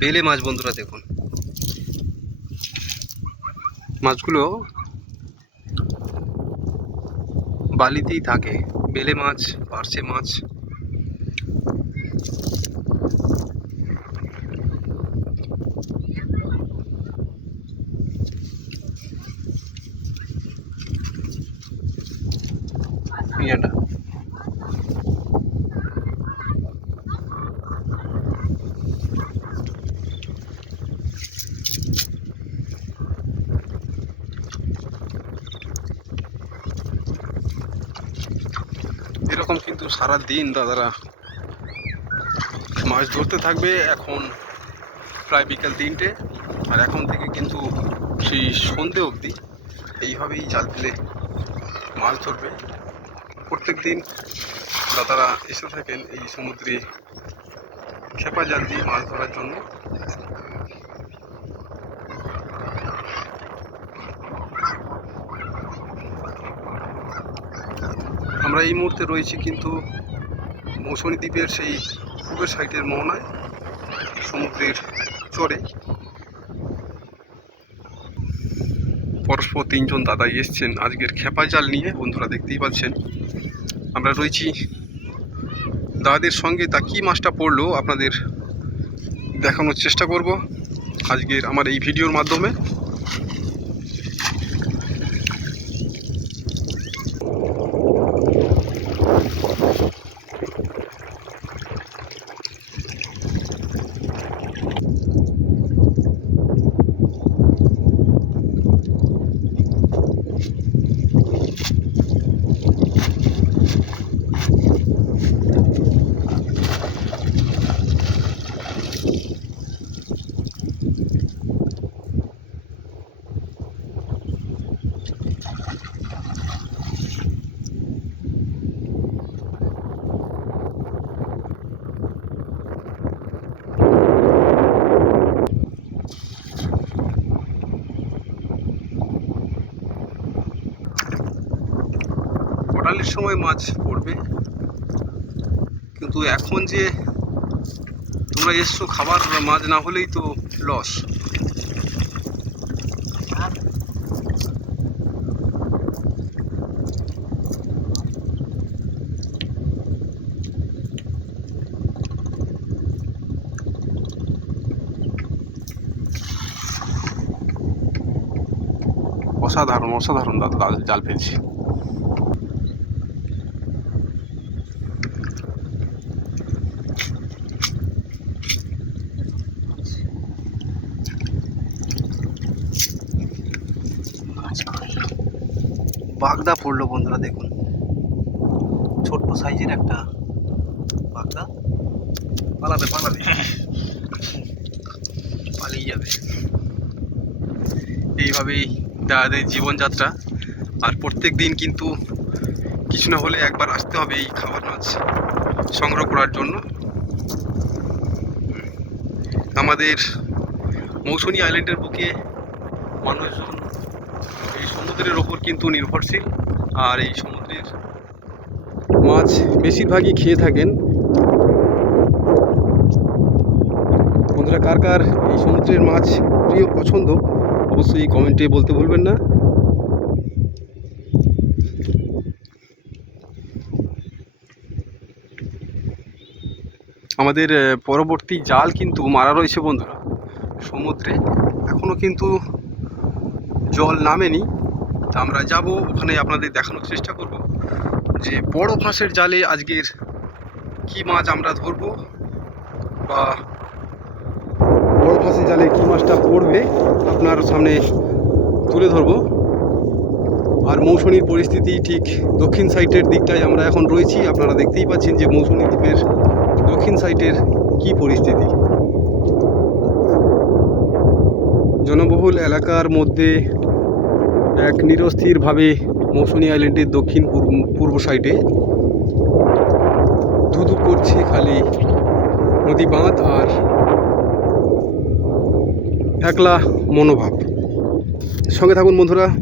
বেলে মাছ বন্ধুরা দেখুন। মাছগুলো বালিতেই থাকে। বেলে মাছ পার্শে মাছ। ইয়াটা এরকম কিন্তু সারা দিন দাদারা মাছ ধরতে থাকবে এখন প্রায় বিকাল তিনটে। আর এখন থেকে কিন্তু সেই সন্ধে অবধি এইভাবেই জাল ফেলে মাছ ধরবে। প্রত্যেক দিন দাদারা এসে থাকেন এই সমুদ্রে খেপা জাল দিয়ে মাছ ধরার জন্য। আমরা এই মুহূর্তে রয়েছি কিন্তু মৌসুমী দ্বীপের সেই পূবের সাইডের মোহনায়, সমুদ্রের চরে। পরস্পর তিনজন দাদা এসছেন আজকের খেপা জাল নিয়ে, বন্ধুরা দেখতেই পাচ্ছেন। আমরা রয়েছি দাদাদের সঙ্গে, তা কী মাছটা পড়ল আপনাদের দেখানোর চেষ্টা করব। আজকের আমার এই ভিডিওর মাধ্যমে। কোটালির সময় মাছ পড়বে। কিন্তু এখন যে তোমরা এসছো খাবার, মাছ না হলেই তো লস অসাধারণ অসাধারণ জাল ফেলছি। বাগদা পড়ল বন্ধুরা, দেখুন। ছোট্ট সাইজের একটা বাগদা। পালাবে পালাবে। পালিয়ে যাবে। এইভাবেই দাদাদের জীবনযাত্রা। আর প্রত্যেক দিন কিন্তু কিছু না হলে একবার আসতে হবে এই খাবার মাছ সংগ্রহ করার জন্য। আমাদের মৌসুমী আইল্যান্ডের বুকে মানুষজন সমুদ্রের ওপর কিন্তু নির্ভরশীল, আর এই সমুদ্রের মাছ বেশিরভাগই খেয়ে থাকেন। বন্ধুরা, কার কার এই সমুদ্রের মাছ প্রিয় পছন্দ, অবশ্যই কমেন্টে বলতে ভুলবেন না। আমাদের পরবর্তী জাল কিন্তু মারা রয়েছে বন্ধুরা। সমুদ্রে এখনও কিন্তু জল নামেনি। আমরা যাব, ওখানে আপনাদের দেখানোর চেষ্টা করব। যে বড় ফাঁসের জালে আজকের কি মাছ আমরা ধরবো বা বড় ফাঁসের জালে কি মাছটা পড়বে, আপনার সামনে তুলে ধরবো। আর মৌসুমীর পরিস্থিতি ঠিক দক্ষিণ সাইটের দিকটায় আমরা এখন রয়েছি। আপনারা দেখতেই পাচ্ছেন যে মৌসুমী দ্বীপের দক্ষিণ সাইটের কি পরিস্থিতি। জনবহুল এলাকার মধ্যে এক নিরস্থিরভাবে মৌসুনি আইল্যান্ডের দক্ষিণ পূর্ব- পূর্ব সাইডে ধুধু করছে খালি নদী বাঁধ আর একলা মনোভাব। সঙ্গে থাকুন বন্ধুরা